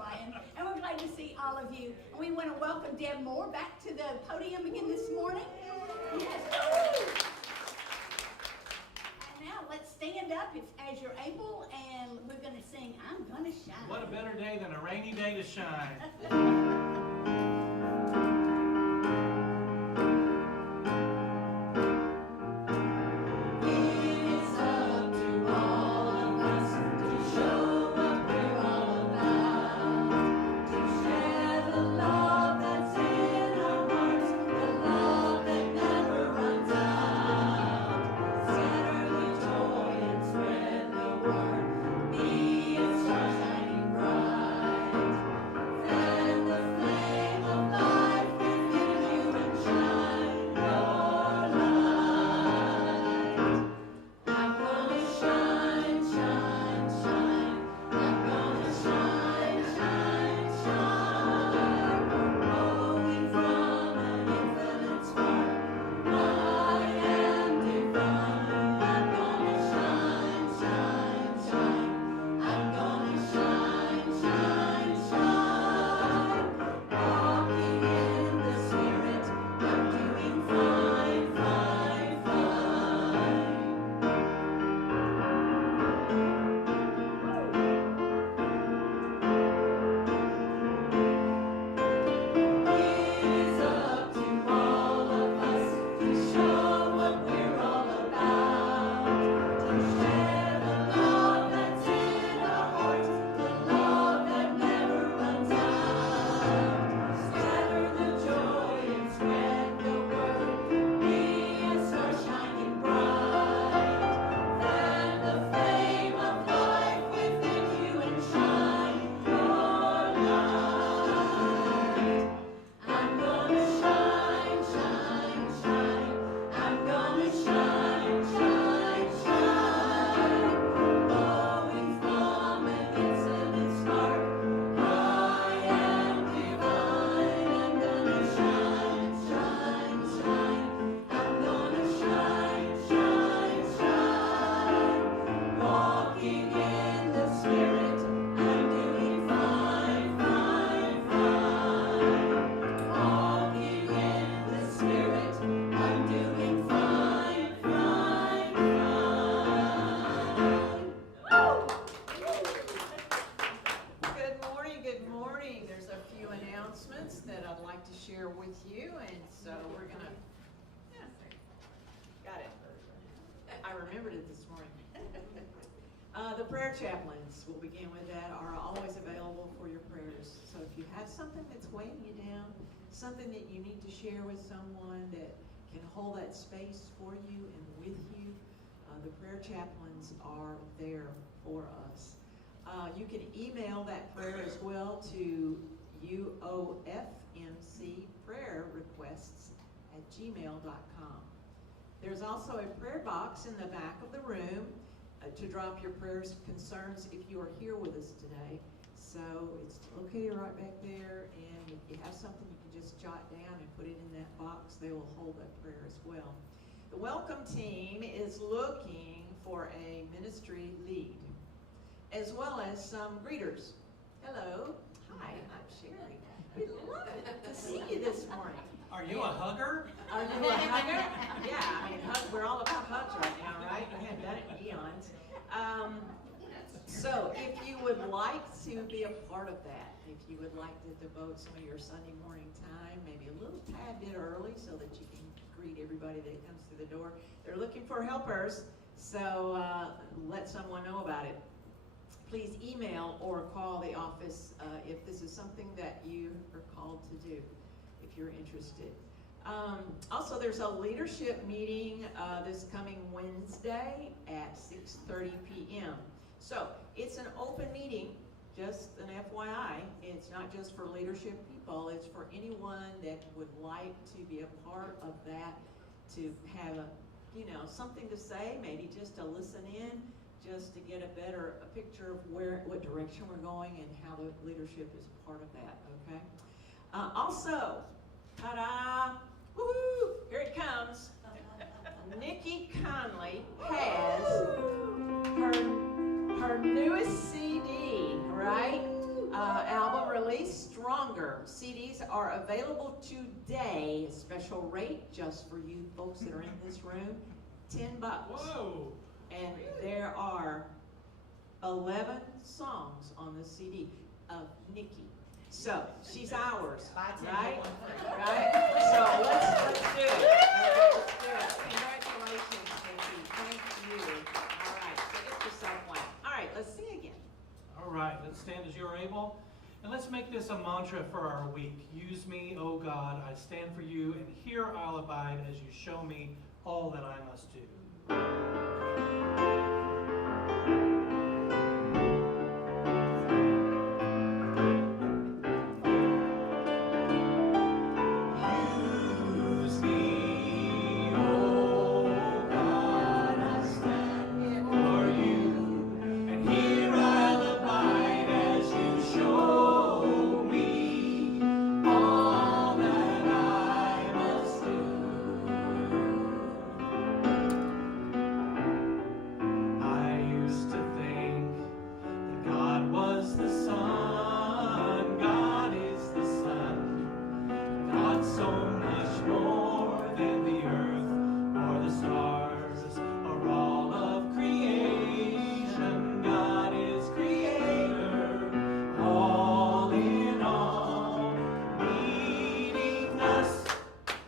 Brian. And we're glad to see all of you. And we want to welcome Deb Moore back to the podium again this morning. Yes. And now let's stand up as you're able, and we're going to sing I'm Gonna Shine. What a better day than a rainy day to shine. The prayer chaplains, we'll begin with that, are always available for your prayers. So if you have something that's weighing you down, something that you need to share with someone that can hold that space for you and with you, the prayer chaplains are there for us. You can email that prayer as well to uofmcprayerrequests@gmail.com. There's also a prayer box in the back of the room to drop your prayers, concerns if you are here with us today. So it's located right back there, and if you have something you can just jot down and put it in that box. They will hold that prayer as well. The welcome team is looking for a ministry lead, as well as some greeters. Hello. Hi, I'm Sherry. We'd love to see you this morning. Are you a hugger? Are you a hugger? Yeah, I mean, we're all about hugs right now, right? We haven't done it in eons. So if you would like to be a part of that, if you would like to devote some of your Sunday morning time, maybe a little tad bit early so that you can greet everybody that comes through the door. They're looking for helpers, so let someone know about it. Please email or call the office if this is something that you are called to do, if you're interested. Also, there's a leadership meeting this coming Wednesday at 6:30 p.m. So it's an open meeting, just an FYI. It's not just for leadership people, it's for anyone that would like to be a part of that, to have something to say, maybe just to listen in, just to get a picture of what direction we're going and how the leadership is part of that, okay? Also, ta-da, woohoo, here it comes. Nikki Conley has her newest CD, right? Album finally, Stronger. CDs are available today. Special rate just for you folks that are in this room, $10. Whoa. And there are 11 songs on the CD of Nikki. So she's ours, Buy 10, right? get one free. Right? So let's do it. Let's do it. Congratulations, Nikki. Thank you. All right, so get yourself one. All right, let's sing again. All right, let's stand as you are able. And let's make this a mantra for our week. Use me, O God, I stand for you, and here I'll abide as you show me all that I must do. Use me, O God, I stand for you, and here I'll abide as you show me all that I must do. I used to think that God was the sun, God is the sun. Not so much more than the earth or the stars or all of creation. God is creator, all in all, needing us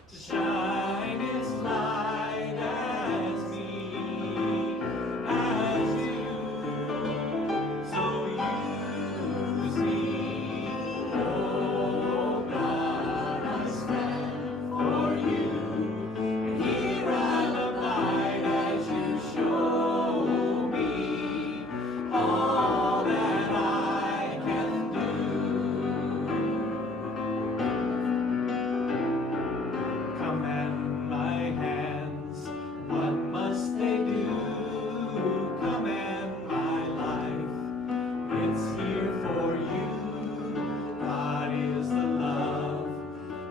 to shine His light as me, as you. So use me, oh God, I stand for you. And here I'll abide as you show me all that I can do. Command my hands, what must they do? Command my life, it's here for you. God is the love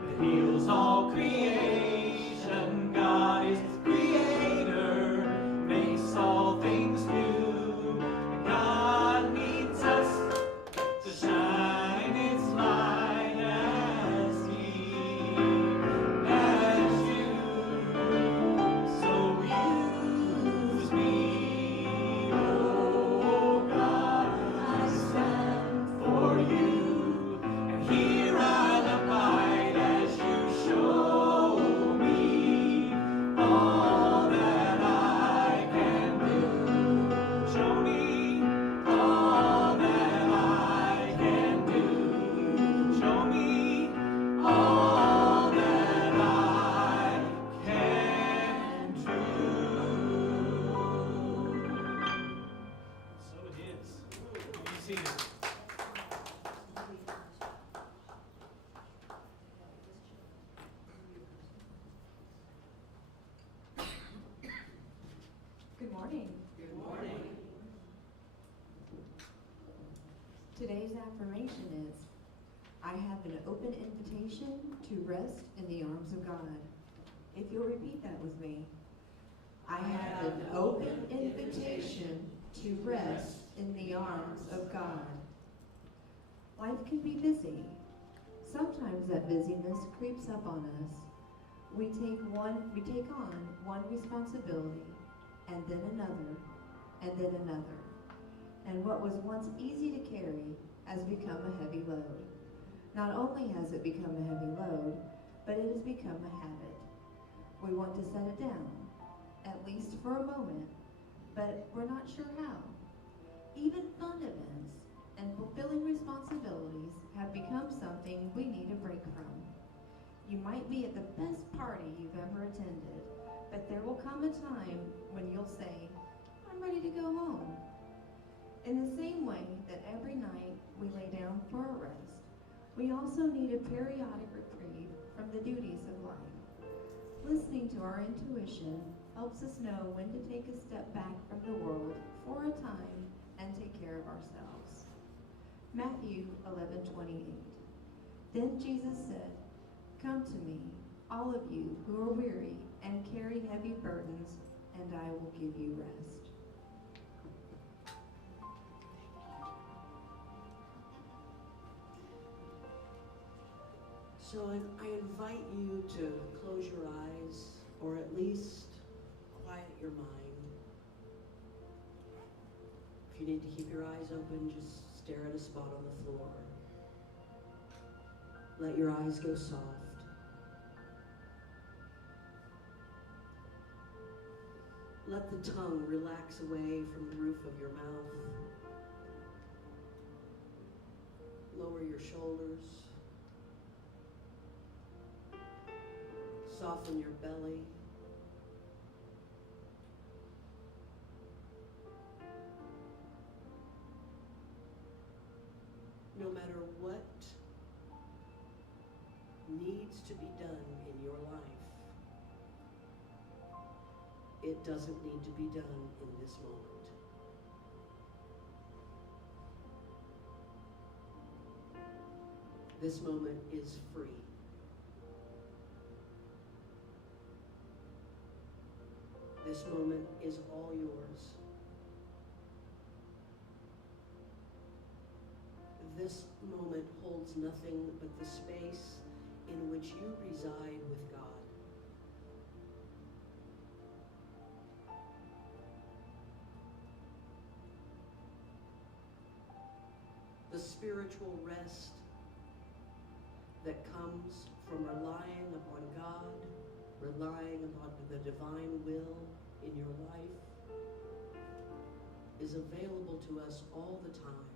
that heals all creation. God is creator, makes all things new. And God needs us to shine its light as He, as you. So use me, oh God, I stand for you. And here I'll abide as you show me all that I can do. Show me all that I can do. Show me all that I can do. So it is. You see it. Good morning. Good morning. Today's affirmation is, I have an open invitation to rest in the arms of God. If you'll repeat that with me. I have an open invitation to rest in the arms of God. Life can be busy. Sometimes that busyness creeps up on us. We take on one responsibility, and then another, and then another. And what was once easy to carry has become a heavy load. Not only has it become a heavy load, but it has become a habit. We want to set it down, at least for a moment, but we're not sure how. Even fun events and fulfilling responsibilities have become something we need a break from. You might be at the best party you've ever attended, but there will come a time when you'll say, I'm ready to go home. In the same way that every night we lay down for a rest, we also need a periodic reprieve from the duties of life. Listening to our intuition helps us know when to take a step back from the world for a time and take care of ourselves. Matthew 11:28. Then Jesus said, Come to me, all of you who are weary and carry heavy burdens, and I will give you rest. So I invite you to close your eyes, or at least quiet your mind. If you need to keep your eyes open, just stare at a spot on the floor. Let your eyes go soft. Let the tongue relax away from the roof of your mouth. Lower your shoulders. Soften your belly. No matter what needs to be done in your life, it doesn't need to be done in this moment. This moment is free. This moment is all yours. This moment holds nothing but the space in which you reside with God. The spiritual rest that comes from relying upon God, relying upon the divine will in your life, is available to us all the time.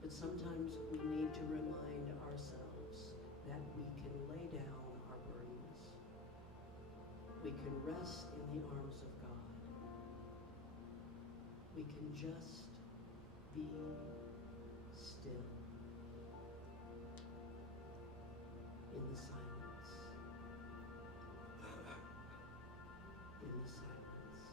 But sometimes we need to remind ourselves that we can lay down our burdens. We can rest in the arms of God. We can just be still in the silence. In the silence.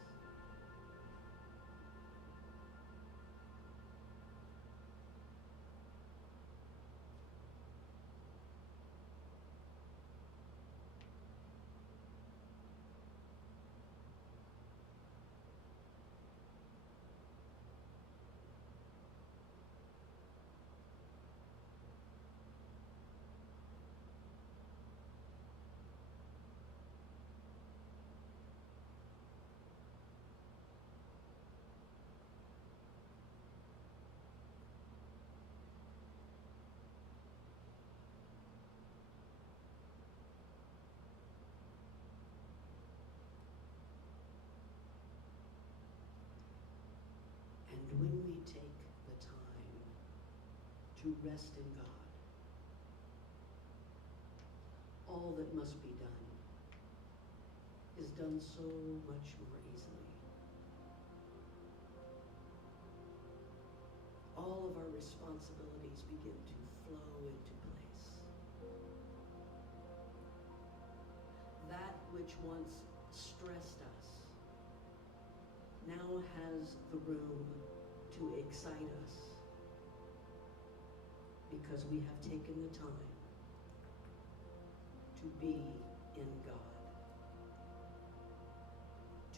And when we take the time to rest in God, all that must be done is done so much more easily. All of our responsibilities begin to flow into place. That which once stressed us now has the room to excite us because we have taken the time to be in God,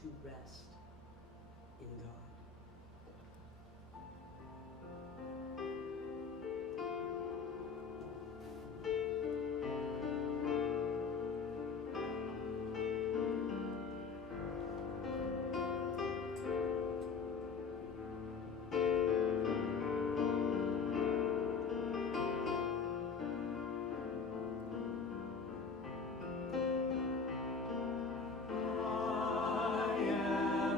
to rest in God. I am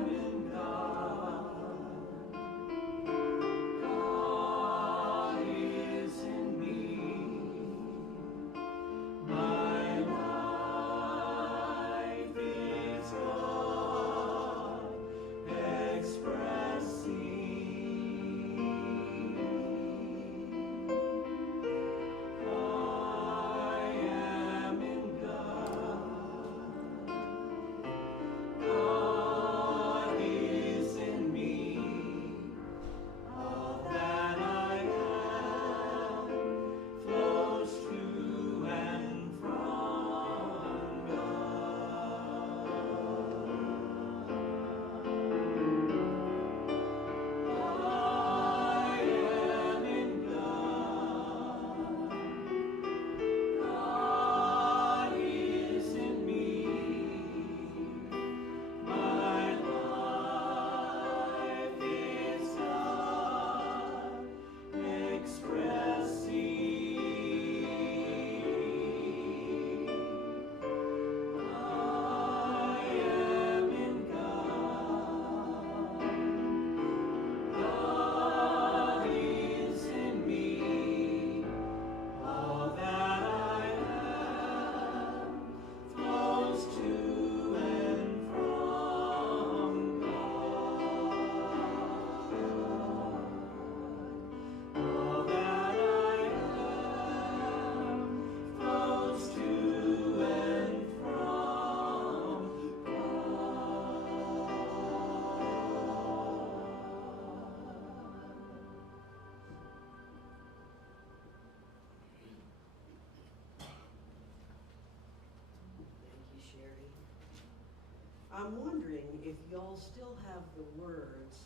I'm wondering if y'all still have the words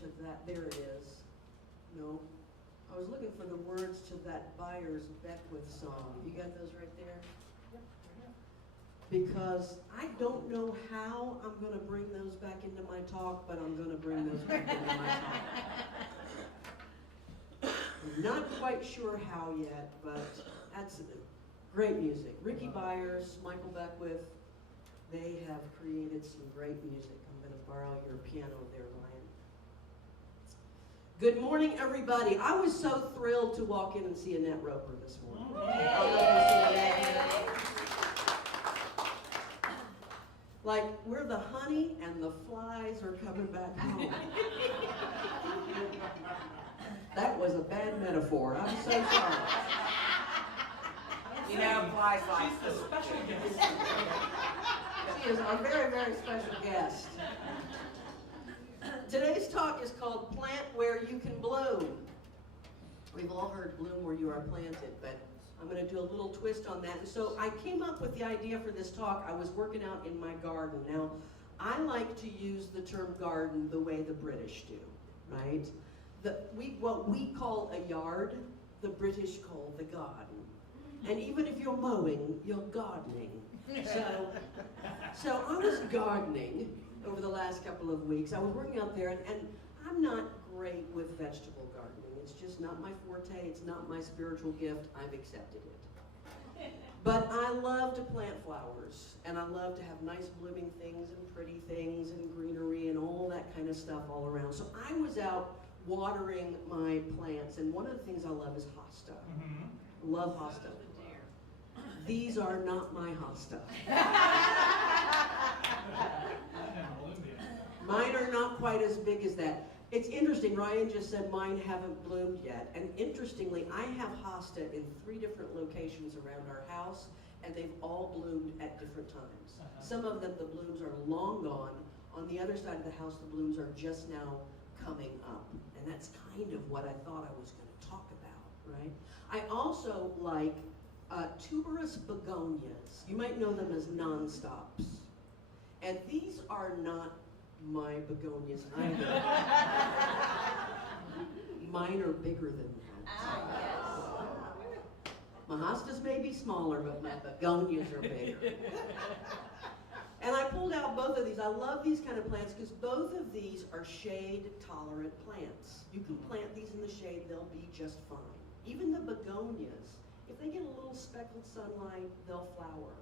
to that. There it is. No. I was looking for the words to that Byers Beckwith song. You got those right there? Because I don't know how I'm going to bring those back into my talk, but I'm going to bring those back into my talk. I'm not quite sure how yet, but that's great music. Ricky Byers, Michael Beckwith, they have created some great music. I'm going to borrow your piano there, Ryan. Good morning, everybody. I was so thrilled to walk in and see Annette Roper this morning. I love to see Annette here. Like, we're the honey and the flies are coming back home. That was a bad metaphor. I'm so sorry. You know, flies like She's the special guest. She is a very, very special guest. Today's talk is called Plant Where You Can Bloom. We've all heard bloom where you are planted, but I'm going to do a little twist on that. And so I came up with the idea for this talk. I was working out in my garden. Now, I like to use the term garden the way the British do, right? What we call a yard, the British call the garden. And even if you're mowing, you're gardening. So I was gardening over the last couple of weeks. I was working out there, and I'm not great with vegetable gardening. It's just not my forte. It's not my spiritual gift. I've accepted it. But I love to plant flowers, and I love to have nice blooming things and pretty things and greenery and all that kind of stuff all around. So I was out watering my plants, and one of the things I love is hosta. Love hosta. These are not my hosta. Mine are not quite as big as that. It's interesting, Ryan just said mine haven't bloomed yet. And interestingly, I have hosta in 3 different locations around our house, and they've all bloomed at different times. Some of them, the blooms are long gone. On the other side of the house, the blooms are just now coming up. And that's kind of what I thought I was going to talk about, right? I also like tuberous begonias. You might know them as nonstops. And these are not my begonias either. Mine are bigger than that. My hostas may be smaller, but my begonias are bigger. And I pulled out both of these. I love these kind of plants because both of these are shade-tolerant plants. You can plant these in the shade, they'll be just fine. Even the begonias, if they get a little speckled sunlight, they'll flower.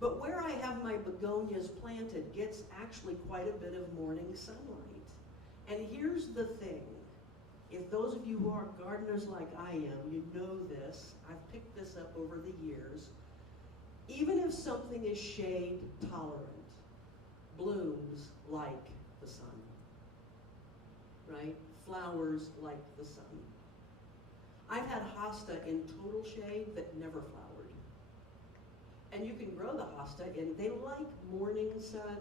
But where I have my begonias planted gets actually quite a bit of morning sunlight. And here's the thing. If those of you who are gardeners like I am, you know this. I've picked this up over the years. Even if something is shade tolerant, blooms like the sun, right? Flowers like the sun. I've had hosta in total shade that never flowered. And you can grow the hosta and they like morning sun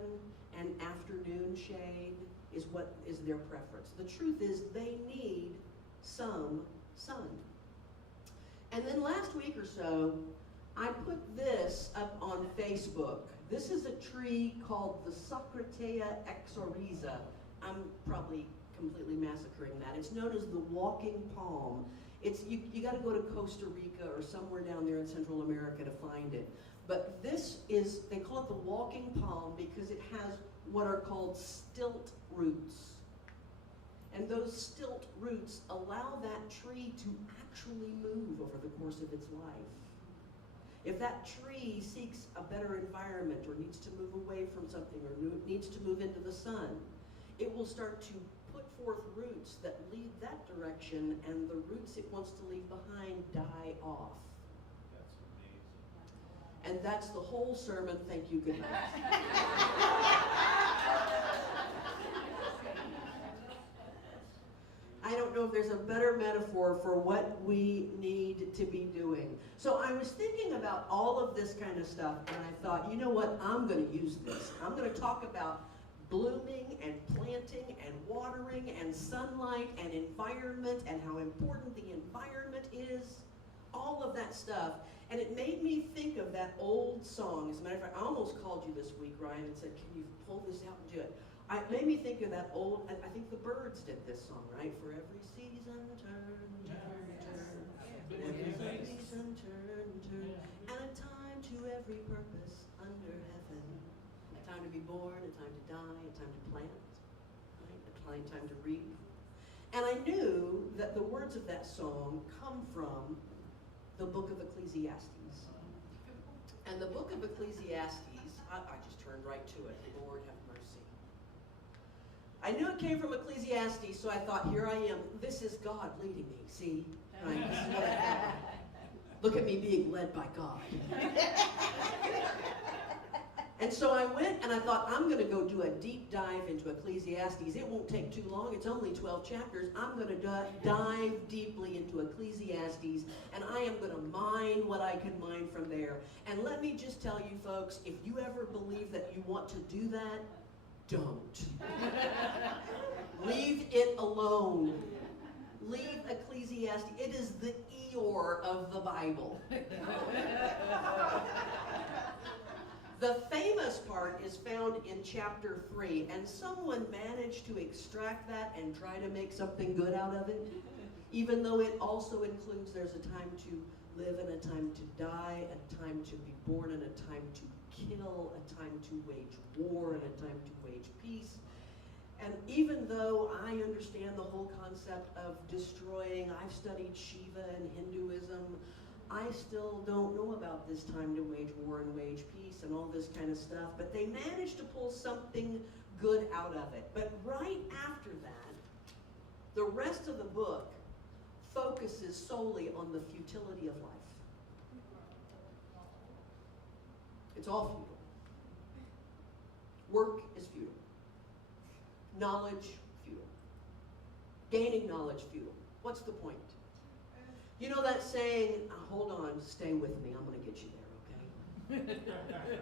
and afternoon shade is what is their preference. The truth is they need some sun. And then last week or so, I put this up on Facebook. This is a tree called the Socratea exoriza. I'm probably completely massacring that. It's known as the walking palm. You got to go to Costa Rica or somewhere down there in Central America to find it. But this is, they call it the walking palm because it has what are called stilt roots. And those stilt roots allow that tree to actually move over the course of its life. If that tree seeks a better environment or needs to move away from something or needs to move into the sun, it will start to put forth roots that lead that direction, and the roots it wants to leave behind die off. That's amazing. And that's the whole sermon. Thank you. Good night. I don't know if there's a better metaphor for what we need to be doing. So I was thinking about all of this kind of stuff, and I thought, you know what? I'm going to use this. I'm going to talk about blooming and planting and watering and sunlight and environment and how important the environment is, all of that stuff. And it made me think of that old song. As a matter of fact, I almost called you this week, Ryan, and said, can you pull this out and do it? It made me think of that old, I think the Byrds did this song, right? For every season, turn, turn, turn. Every season, turn, turn. And a time to every purpose under heaven. A time to be born, a time to die, a time to plant, right? A time to reap. And I knew that the words of that song come from the book of Ecclesiastes. And the book of Ecclesiastes, I just turned right to it. Lord have mercy. I knew it came from Ecclesiastes, so I thought, here I am. This is God leading me. See? Right? This is what I thought. Look at me being led by God. And so I went and I thought, I'm going to go do a deep dive into Ecclesiastes. It won't take too long. It's only 12 chapters. I'm going to dive deeply into Ecclesiastes, and I am going to mine what I can mine from there. And let me just tell you, folks, if you ever believe that you want to do that, don't. Leave it alone. Leave Ecclesiastes. It is the Eeyore of the Bible. The famous part is found in chapter 3, and someone managed to extract that and try to make something good out of it, even though it also includes there's a time to live and a time to die, a time to be born and a time to kill, a time to wage war and a time to wage peace. And even though I understand the whole concept of destroying, I've studied Shiva and Hinduism, I still don't know about this time to wage war and wage peace and all this kind of stuff, but they managed to pull something good out of it. But right after that, the rest of the book focuses solely on the futility of life. It's all futile. Work is futile. Knowledge, futile. Gaining knowledge, futile. What's the point? You know that saying, hold on, stay with me, I'm going to get you there, okay?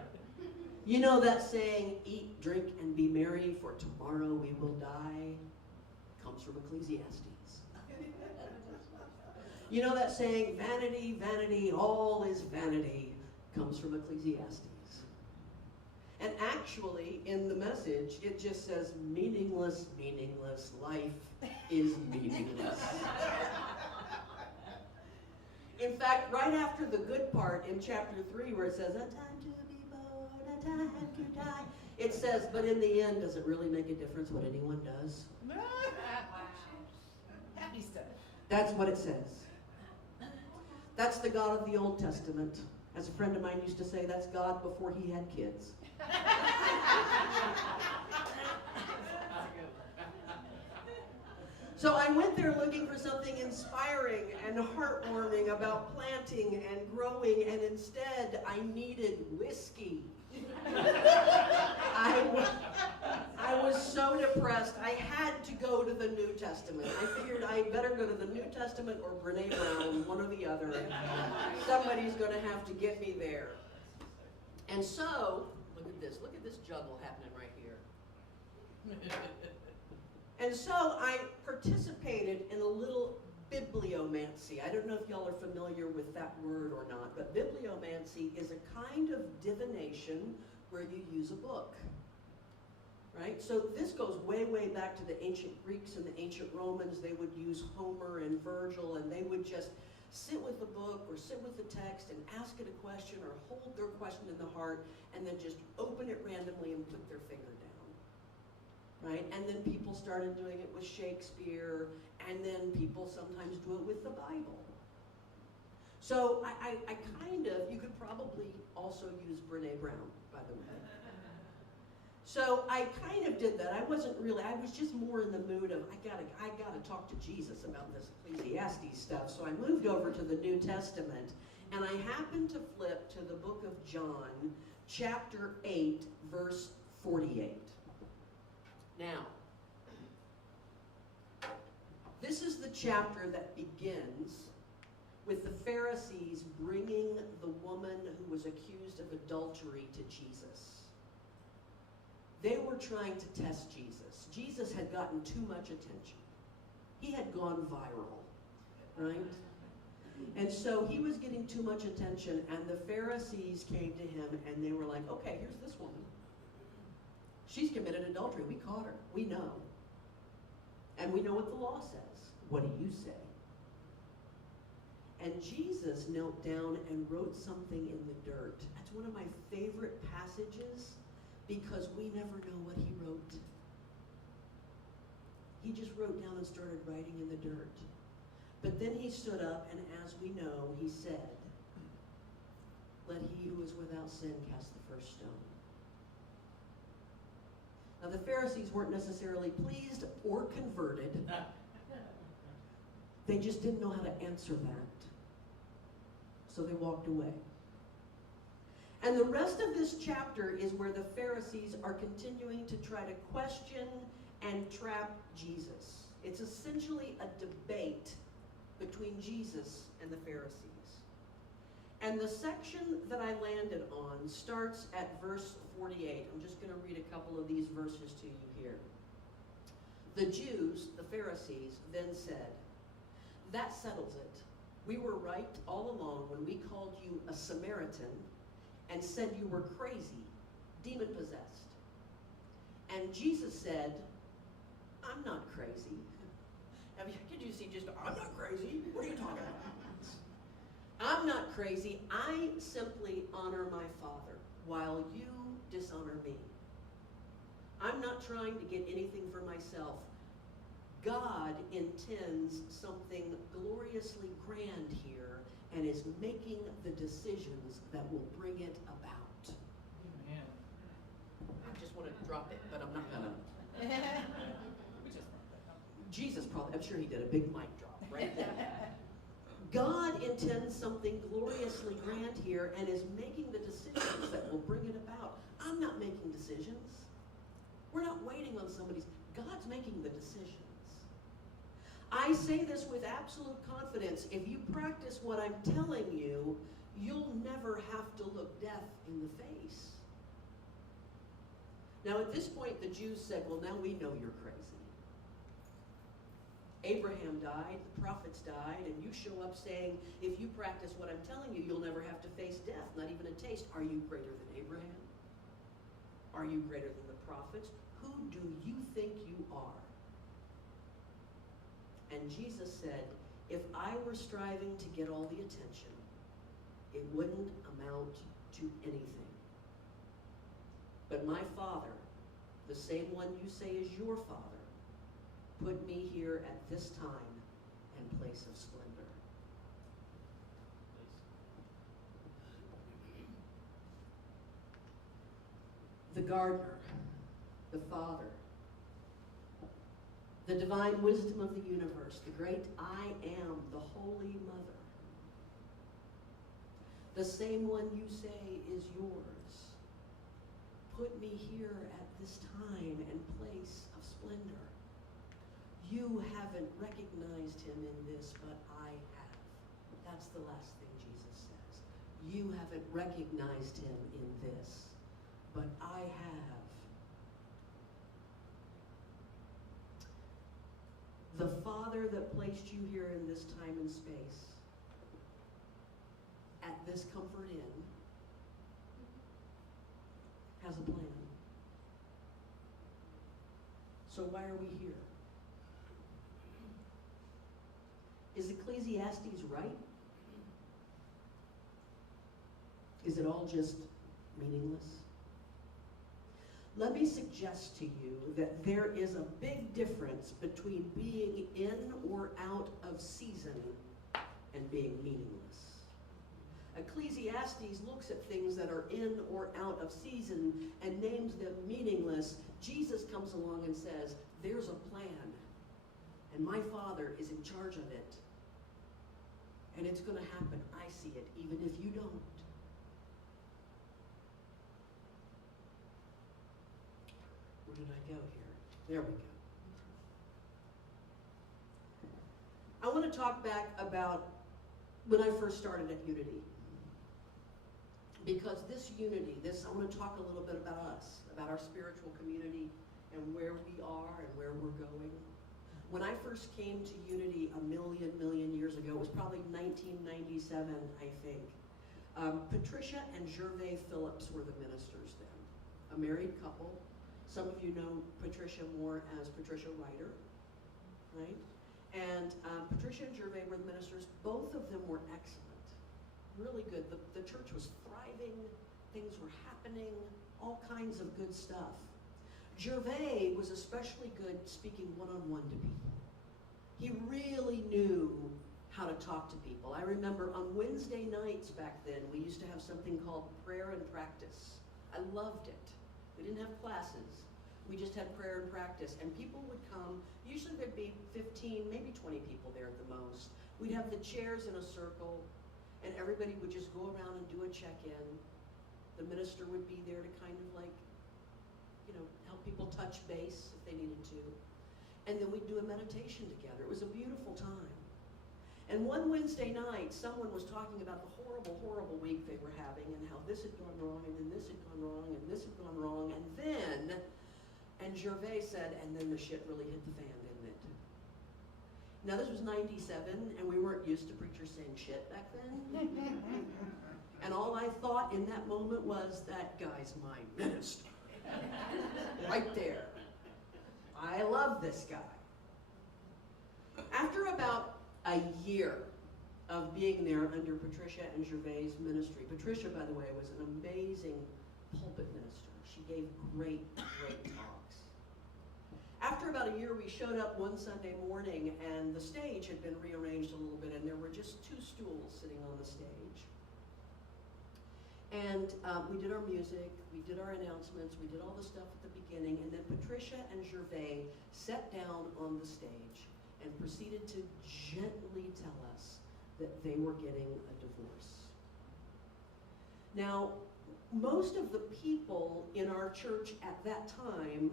You know that saying, eat, drink, and be merry, for tomorrow we will die, comes from Ecclesiastes. You know that saying, vanity, vanity, all is vanity, comes from Ecclesiastes. And actually, in the Message, it just says, meaningless, meaningless, life is meaningless. In fact, right after the good part in chapter 3, where it says, a time to be born, a time to die, it says, but in the end, does it really make a difference what anyone does? Happy stuff. That's what it says. That's the God of the Old Testament. As a friend of mine used to say, that's God before he had kids. So I went there looking for something inspiring and heartwarming about planting and growing, and instead I needed whiskey. I was so depressed. I had to go to the New Testament. I figured I better go to the New Testament or Brene Brown, one or the other. Somebody's going to have to get me there. And so, look at this juggle happening right here. And so I participated in a little bibliomancy. I don't know if y'all are familiar with that word or not, but bibliomancy is a kind of divination where you use a book. Right? So this goes way, way back to the ancient Greeks and the ancient Romans. They would use Homer and Virgil, and they would just sit with the book or sit with the text and ask it a question or hold their question in the heart and then just open it randomly and put their finger down. Right? And then people started doing it with Shakespeare, and then people sometimes do it with the Bible. So I kind of, you could probably also use Brene Brown, by the way. So I kind of did that. I wasn't really, I was just more in the mood of, I gotta talk to Jesus about this Ecclesiastes stuff. So I moved over to the New Testament, and I happened to flip to the book of John, chapter 8, verse 48. Now, this is the chapter that begins with the Pharisees bringing the woman who was accused of adultery to Jesus. They were trying to test Jesus. Jesus had gotten too much attention. He had gone viral, right? And so he was getting too much attention, and the Pharisees came to him and they were like, okay, here's this woman. She's committed adultery. We caught her. We know. And we know what the law says. What do you say? And Jesus knelt down and wrote something in the dirt. That's one of my favorite passages because we never know what he wrote. He just wrote down and started writing in the dirt. But then he stood up, and as we know, he said, let he who is without sin cast the first stone. Now the Pharisees weren't necessarily pleased or converted. They just didn't know how to answer that. So they walked away. And the rest of this chapter is where the Pharisees are continuing to try to question and trap Jesus. It's essentially a debate between Jesus and the Pharisees. And the section that I landed on starts at verse 48. I'm just going to read a couple of these verses to you here. The Jews, the Pharisees, then said, that settles it. We were right all along when we called you a Samaritan and said you were crazy, demon-possessed. And Jesus said, I'm not crazy. Could you see just, I'm not crazy? What are you talking about? I'm not crazy. I simply honor my Father while you dishonor me. I'm not trying to get anything for myself. God intends something gloriously grand here and is making the decisions that will bring it about. Amen. I just want to drop it, but I'm not going to. Jesus probably, I'm sure he did a big mic drop right there. God intends something gloriously grand here and is making the decisions that will bring it about. I'm not making decisions. We're not waiting on somebody's. God's making the decisions. I say this with absolute confidence. If you practice what I'm telling you, you'll never have to look death in the face. Now at this point, the Jews said, well, now we know you're crazy. Abraham died, the prophets died, and you show up saying, if you practice what I'm telling you, you'll never have to face death, not even a taste. Are you greater than Abraham? Are you greater than the prophets? Who do you think you are? And Jesus said, if I were striving to get all the attention, it wouldn't amount to anything. But my Father, the same one you say is your Father, put me here at this time and place of splendor. The gardener, the Father, the divine wisdom of the universe, the great I am, the Holy Mother, the same one you say is yours, put me here at this time and place of splendor. You haven't recognized him in this, but I have. That's the last thing Jesus says. You haven't recognized him in this, but I have. The Father that placed you here in this time and space, at this Comfort Inn, has a plan. So why are we here? Is Ecclesiastes right? Is it all just meaningless? Let me suggest to you that there is a big difference between being in or out of season and being meaningless. Ecclesiastes looks at things that are in or out of season and names them meaningless. Jesus comes along and says, there's a plan, and my Father is in charge of it. And it's going to happen. I see it, even if you don't. Where did I go here? There we go. I want to talk back about when I first started at Unity. Because this unity, I want to talk a little bit about us, about our spiritual community and where we are and where we're going. When I first came to Unity a million years ago, it was probably 1997, I think. Patricia and Gervais Phillips were the ministers then, a married couple. Some of you know Patricia more as Patricia Ryder, right? And Patricia and Gervais were the ministers. Both of them were excellent, really good. The church was thriving, things were happening, all kinds of good stuff. Gervais was especially good speaking one-on-one to people. He really knew how to talk to people. I remember on Wednesday nights back then, we used to have something called prayer and practice. I loved it. We didn't have classes. We just had prayer and practice, and people would come. Usually there'd be 15, maybe 20 people there at the most. We'd have the chairs in a circle, and everybody would just go around and do a check-in. The minister would be there to kind of like, you know, help people touch base if they needed to. And then we'd do a meditation together. It was a beautiful time. And one Wednesday night, someone was talking about the horrible, horrible week they were having and how this had gone wrong, and then this had gone wrong, and this had gone wrong, and Gervais said, and then the shit really hit the fan, didn't it? Now this was 97, and we weren't used to preachers saying shit back then. And all I thought in that moment was, that guy's my minister. Right there. I love this guy. After about a year of being there under Patricia and Gervais' ministry, Patricia, by the way, was an amazing pulpit minister. She gave great talks. After about a year, we showed up one Sunday morning, and the stage had been rearranged a little bit, and there were just 2 stools sitting on the stage. And we did our music, we did our announcements, we did all the stuff at the beginning, and then Patricia and Gervais sat down on the stage and proceeded to gently tell us that they were getting a divorce. Now, most of the people in our church at that time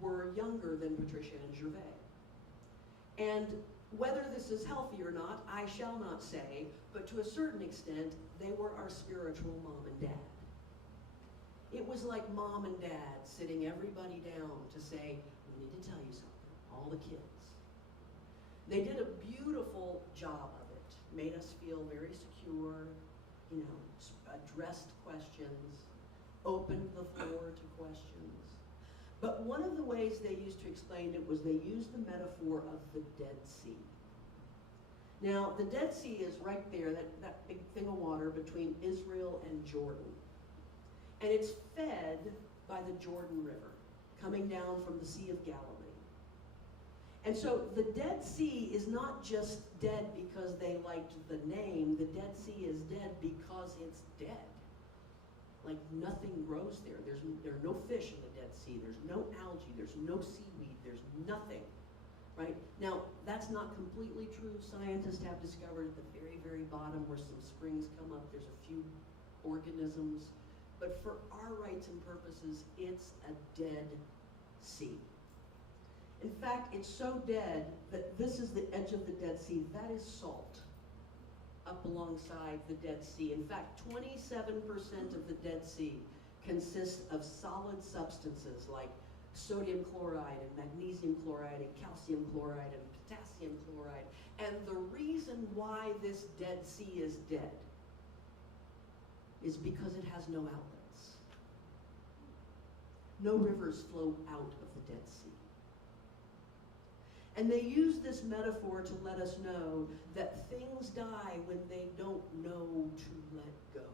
were younger than Patricia and Gervais. And whether this is healthy or not, I shall not say, but to a certain extent, they were our spiritual mom and dad. It was like mom and dad sitting everybody down to say, we need to tell you something, all the kids. They did a beautiful job of it, made us feel very secure, you know, addressed questions, opened the floor to questions. But one of the ways they used to explain it was they used the metaphor of the Dead Sea. Now, the Dead Sea is right there, that big thing of water between Israel and Jordan. And it's fed by the Jordan River, coming down from the Sea of Galilee. And so the Dead Sea is not just dead because they liked the name. The Dead Sea is dead because it's dead. Like nothing grows there. There are no fish in the Dead Sea. There's no algae. There's no seaweed. There's nothing, right? Now, that's not completely true. Scientists have discovered at the very, very bottom where some springs come up, there's a few organisms. But for our rights and purposes, it's a dead sea. In fact, it's so dead that this is the edge of the Dead Sea. That is salt up alongside the Dead Sea. In fact, 27% of the Dead Sea consists of solid substances like sodium chloride and magnesium chloride and calcium chloride and potassium chloride. And the reason why this Dead Sea is dead is because it has no outlets. No rivers flow out of the Dead Sea. And they use this metaphor to let us know that things die when they don't know to let go,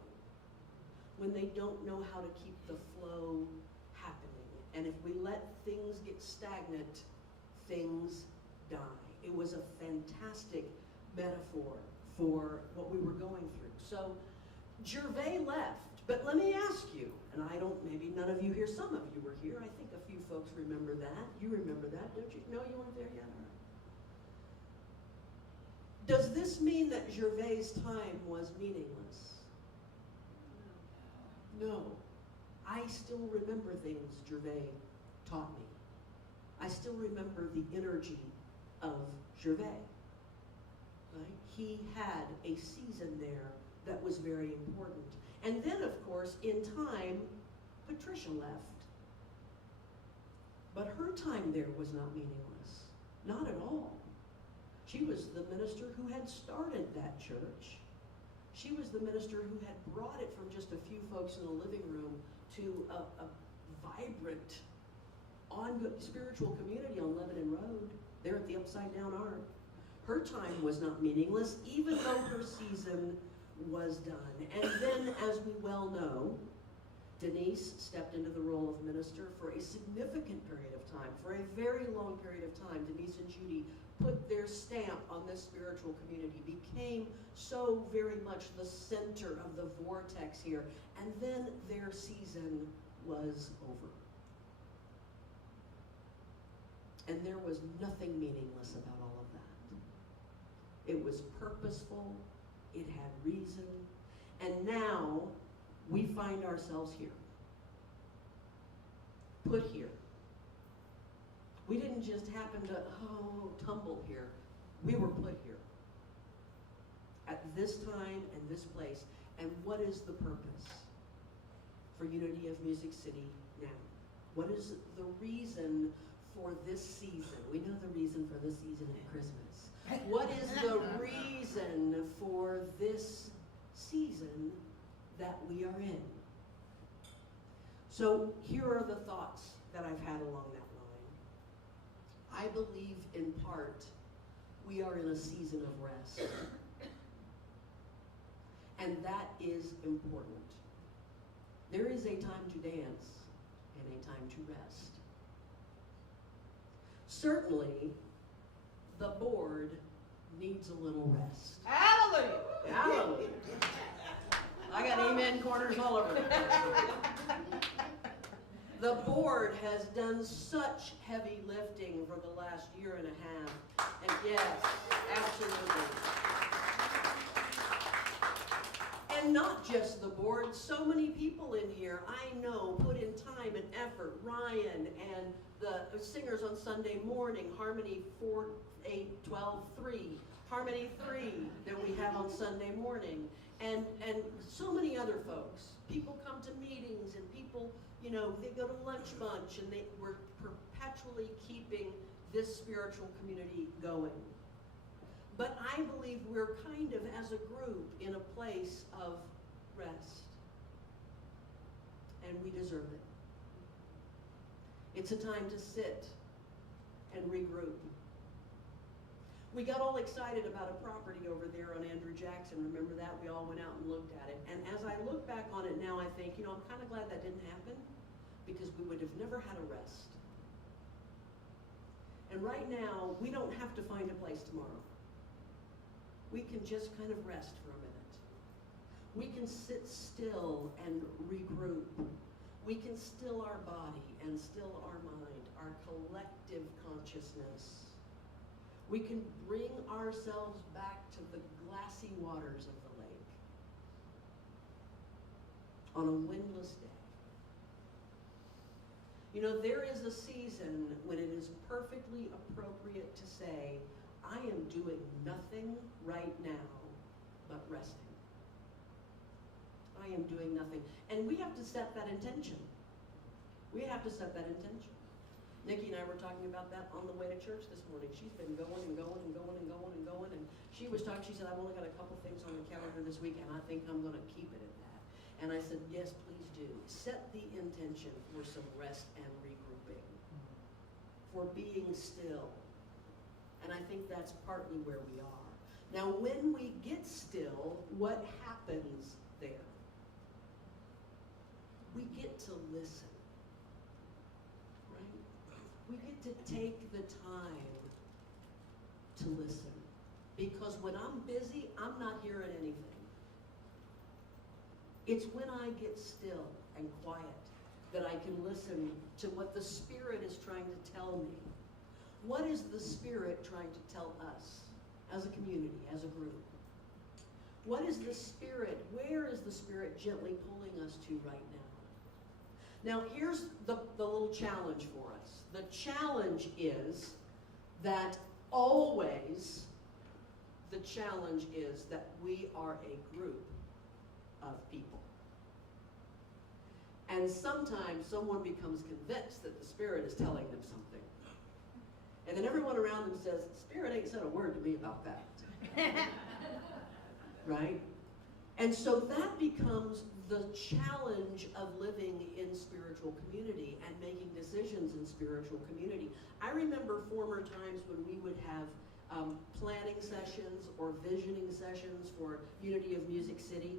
when they don't know how to keep the flow happening. And if we let things get stagnant, things die. It was a fantastic metaphor for what we were going through. So Gervais left, but let me ask you, and maybe none of you here, some of you were here, I think a few folks remember that. You remember that, don't you? No, you weren't there yet? All right. Does this mean that Gervais' time was meaningless? No. I still remember things Gervais taught me. I still remember the energy of Gervais. Right? He had a season there that was very important. And then, of course, in time, Patricia left. But her time there was not meaningless. Not at all. She was the minister who had started that church. She was the minister who had brought it from just a few folks in a living room to a vibrant, ongoing spiritual community on Lebanon Road, there at the Upside Down Ark. Her time was not meaningless, even though her season was done. And then, as we well know, Denise stepped into the role of minister for a significant period of time, for a very long period of time. Denise and Judy put their stamp on this spiritual community, became so very much the center of the vortex here, and then their season was over. And there was nothing meaningless about all of that. It was purposeful, it had reason, and now we find ourselves here. Put here. We didn't just happen to, tumble here. We were put here. At this time and this place. And what is the purpose for Unity of Music City now? What is the reason for this season? We know the reason for this season at Christmas. What is the reason for this season that we are in? So here are the thoughts that I've had along that line. I believe in part we are in a season of rest. And that is important. There is a time to dance and a time to rest. Certainly, the board needs a little rest. Hallelujah! Hallelujah. I got amen corners all over the place. The board has done such heavy lifting for the last year and a half. And yes, absolutely. And not just the board, so many people in here I know put in time and effort. Ryan and the singers on Sunday morning, Harmony 4, 8, 12, 3, Harmony 3 that we have on Sunday morning, and so many other folks. People come to meetings and people, you know, they go to lunch bunch and we're perpetually keeping this spiritual community going. But I believe we're kind of, as a group, in a place of rest. And we deserve it. It's a time to sit and regroup. We got all excited about a property over there on Andrew Jackson. Remember that? We all went out and looked at it. And as I look back on it now, I think, you know, I'm kind of glad that didn't happen, because we would have never had a rest. And right now, we don't have to find a place tomorrow. We can just kind of rest for a minute. We can sit still and regroup. We can still our body and still our mind, our collective consciousness. We can bring ourselves back to the glassy waters of the lake on a windless day. You know, there is a season when it is perfectly appropriate to say, I am doing nothing right now but resting. I am doing nothing. And we have to set that intention. We have to set that intention. Nikki and I were talking about that on the way to church this morning. She's been going and going and going and going and going. And she was talking, she said, I've only got a couple things on the calendar this week, and I think I'm going to keep it at that. And I said, yes, please do. Set the intention for some rest and regrouping, for being still. And I think that's partly where we are. Now, when we get still, what happens there? We get to listen, right? We get to take the time to listen. Because when I'm busy, I'm not hearing anything. It's when I get still and quiet that I can listen to what the Spirit is trying to tell me. What is the Spirit trying to tell us as a community, as a group? What is the Spirit, where is the Spirit gently pulling us to right now? Now, here's the little challenge for us. The challenge is that always, the challenge is that we are a group of people. And sometimes someone becomes convinced that the Spirit is telling them something. And then everyone around them says, Spirit ain't said a word to me about that. Right? And so that becomes the challenge of living in spiritual community and making decisions in spiritual community. I remember former times when we would have planning sessions or visioning sessions for Unity of Music City.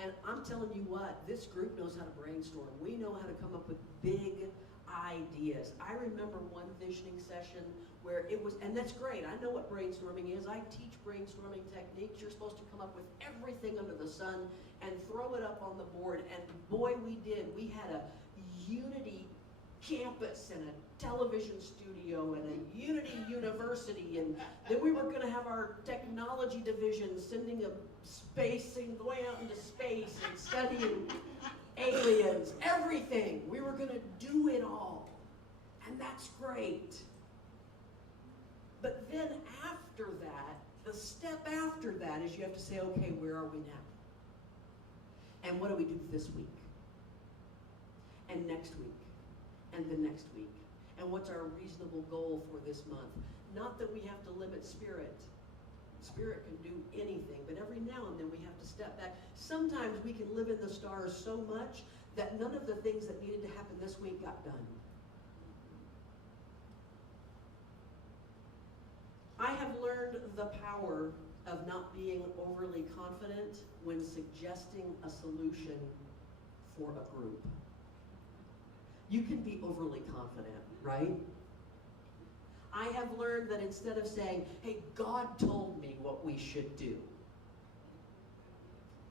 And I'm telling you what, this group knows how to brainstorm. We know how to come up with big ideas. I remember one visioning session where it was, and that's great, I know what brainstorming is. I teach brainstorming techniques. You're supposed to come up with everything under the sun and throw it up on the board, and boy, we did. We had a Unity campus and a television studio and a Unity University, and then we were going to have our technology division sending a space and going out into space and studying aliens, everything. We were going to do it all, and that's great. But then after that, the step after that is you have to say, okay, where are we now? And what do we do this week? And next week? And the next week? And what's our reasonable goal for this month? Not that we have to limit Spirit. Spirit can do anything, but every now and then we have to step back. Sometimes we can live in the stars so much that none of the things that needed to happen this week got done. I have learned the power of not being overly confident when suggesting a solution for a group. You can be overly confident, right? I have learned that instead of saying, hey, God told me what we should do.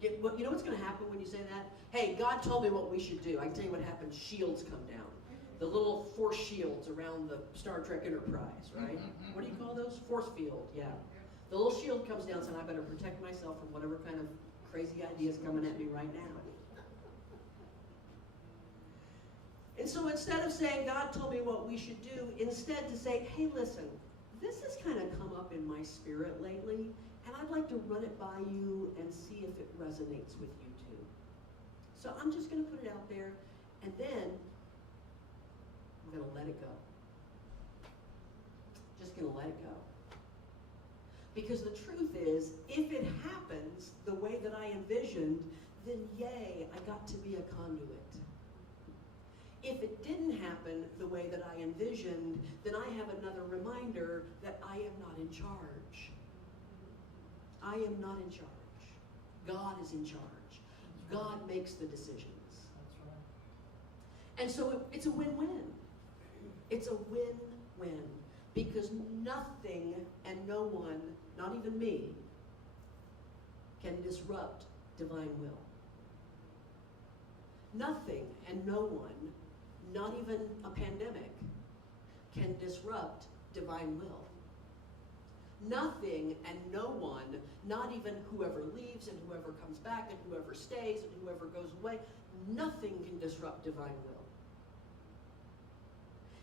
You know what's going to happen when you say that? Hey, God told me what we should do. I can tell you what happens. Shields come down. The little force shields around the Star Trek Enterprise, right? What do you call those? Force field, yeah. The little shield comes down saying, I better protect myself from whatever kind of crazy ideas coming at me right now. And so instead of saying, God told me what we should do, instead to say, hey, listen, this has kind of come up in my spirit lately, and I'd like to run it by you and see if it resonates with you too. So I'm just going to put it out there, and then I'm going to let it go. Just going to let it go. Because the truth is, if it happens the way that I envisioned, then yay, I got to be a conduit. If it didn't happen the way that I envisioned, then I have another reminder that I am not in charge. I am not in charge. God is in charge. God makes the decisions. That's right. And so it's a win-win. It's a win-win. Because nothing and no one, not even me, can disrupt divine will. Nothing and no one, not even a pandemic, can disrupt divine will. Nothing and no one, not even whoever leaves and whoever comes back and whoever stays and whoever goes away, nothing can disrupt divine will.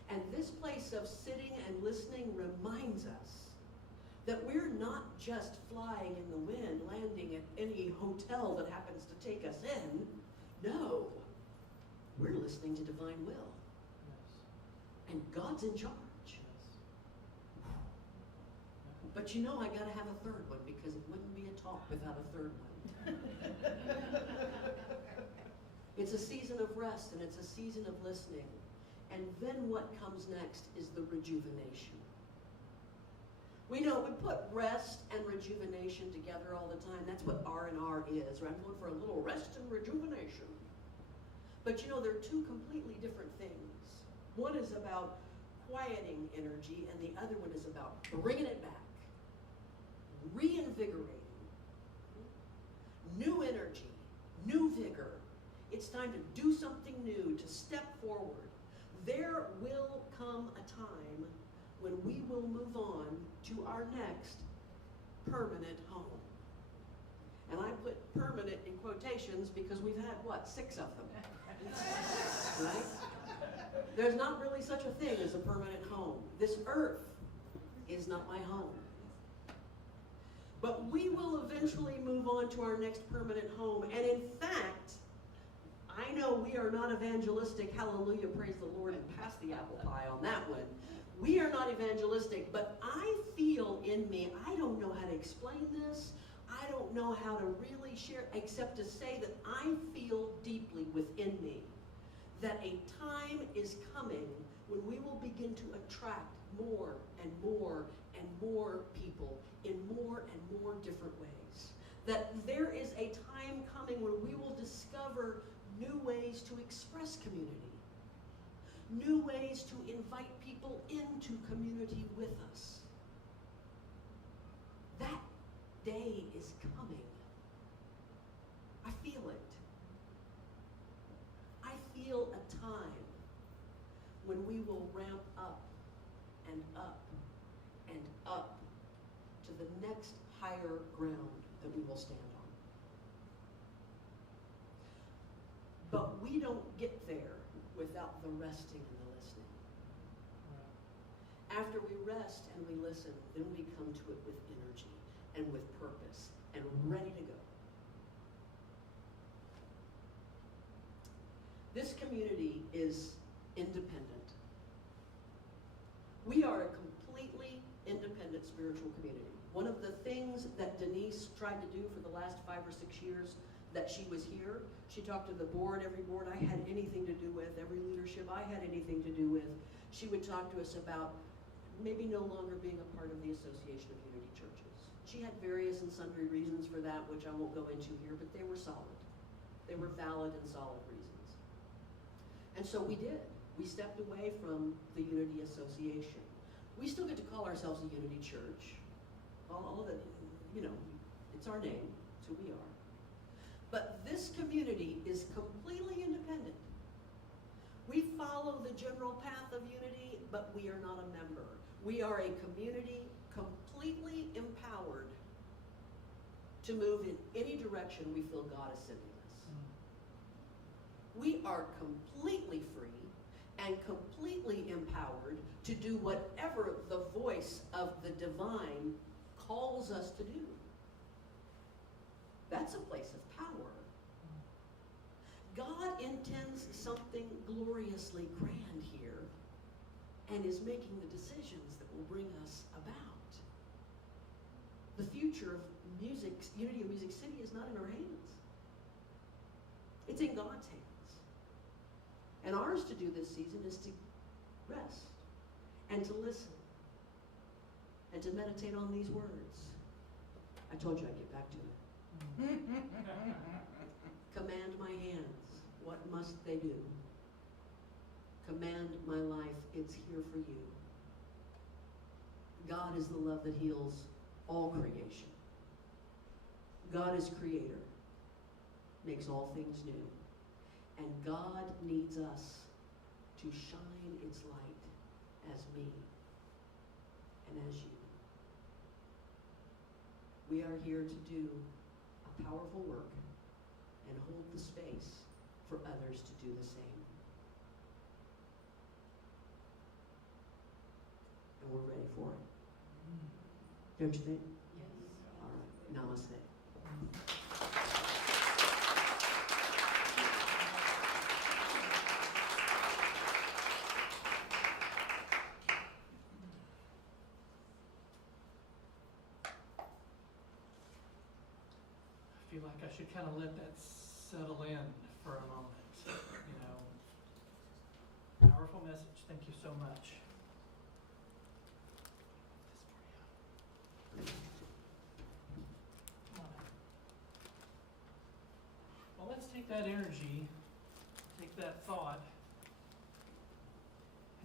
And this place of sitting and listening reminds us that we're not just flying in the wind, landing at any hotel that happens to take us in. No, we're listening to divine will. Yes. And God's in charge. Yes. But you know I gotta have a third one because it wouldn't be a talk without a third one. It's a season of rest and it's a season of listening. And then what comes next is the rejuvenation. We know we put rest and rejuvenation together all the time. That's what R&R is, right? I'm going for a little rest and rejuvenation. But you know, they're two completely different things. One is about quieting energy, and the other one is about bringing it back, reinvigorating, new energy, new vigor. It's time to do something new, to step forward. There will come a time when we will move on to our next permanent home. And I put permanent in quotations because we've had, what, 6 of them? Right? There's not really such a thing as a permanent home. This earth is not my home. But we will eventually move on to our next permanent home. And in fact, I know we are not evangelistic, hallelujah, praise the Lord, and pass the apple pie on that one. We are not evangelistic, but I feel in me, I don't know how to explain this. I don't know how to really share, except to say that I feel deeply within me that a time is coming when we will begin to attract more and more and more people in more and more different ways. That there is a time coming when we will discover new ways to express community, new ways to invite people into community with us. That day is coming. I feel it. I feel a time when we will ramp up and up and up to the next higher ground that we will stand on. But we don't get there without the resting and the listening. After we rest and we listen, then we come to it with energy and with purpose and ready to go. This community is independent. We are a completely independent spiritual community. One of the things that Denise tried to do for the last 5 or 6 years that she was here, she talked to the board, every board I had anything to do with, every leadership I had anything to do with. She would talk to us about maybe no longer being a part of the Association of Unity Churches. She had various and sundry reasons for that, which I won't go into here, but they were solid. They were valid and solid reasons. And so we did. We stepped away from the Unity Association. We still get to call ourselves a Unity Church. All of it, you know, it's our name, it's who we are. But this community is completely independent. We follow the general path of unity, but we are not a member. We are a community completely empowered to move in any direction we feel God is sending us. We are completely free and completely empowered to do whatever the voice of the divine calls us to do. That's a place of power. God intends something gloriously grand here and is making the decisions that will bring us about. The future of music, Unity of Music City, is not in our hands. It's in God's hands. And ours to do this season is to rest and to listen and to meditate on these words. I told you I'd get back to it. Command my hands, what must they do? Command my life, it's here for you. God is the love that heals all creation. God is creator, makes all things new. And God needs us to shine its light as me and as you. We are here to do a powerful work and hold the space for others to do the same. And we're ready for it. Don't you think? Yes. All right. Namaste. I feel like I should kind of let that settle in for a moment. You know, powerful message. Thank you so much. Come on. Well, let's take that energy, take that thought,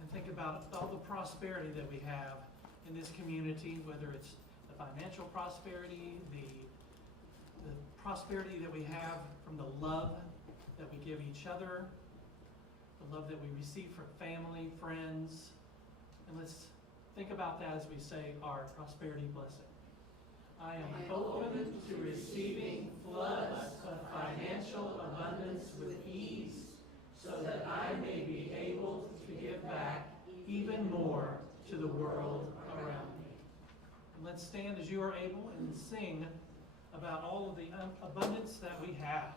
and think about all the prosperity that we have in this community, whether it's the financial prosperity, the prosperity that we have from the love that we give each other, the love that we receive from family, friends. And let's think about that as we say our prosperity blessing. I am open to receiving floods of financial abundance with ease, so that I may be able to give back even more to the world around me. And let's stand as you are able and sing about all of the abundance that we have.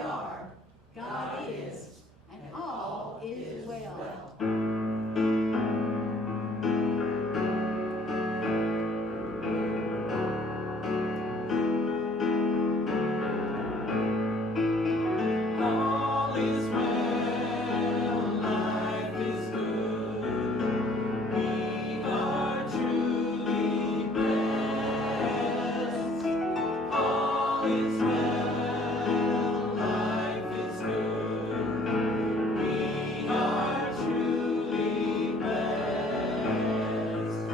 are, God is, and all is well. All is well, life is good. We are truly blessed. All is well, life is good. We are truly blessed.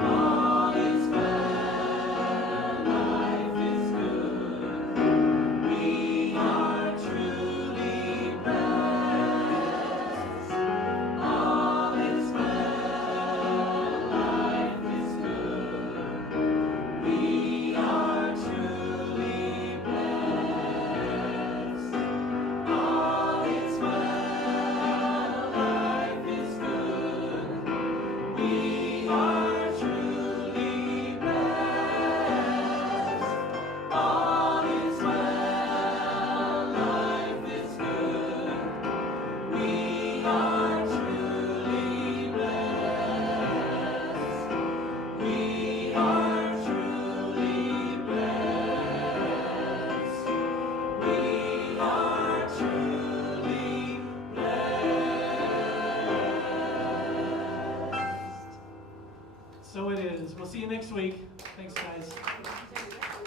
All is well, life is good. We are truly blessed. All is well, life is good. We are truly blessed. All is well, life is good. We are truly blessed. All is well, life is good. We are truly blessed. We are truly blessed. We are truly blessed. So it is. We'll see you next week. Thanks.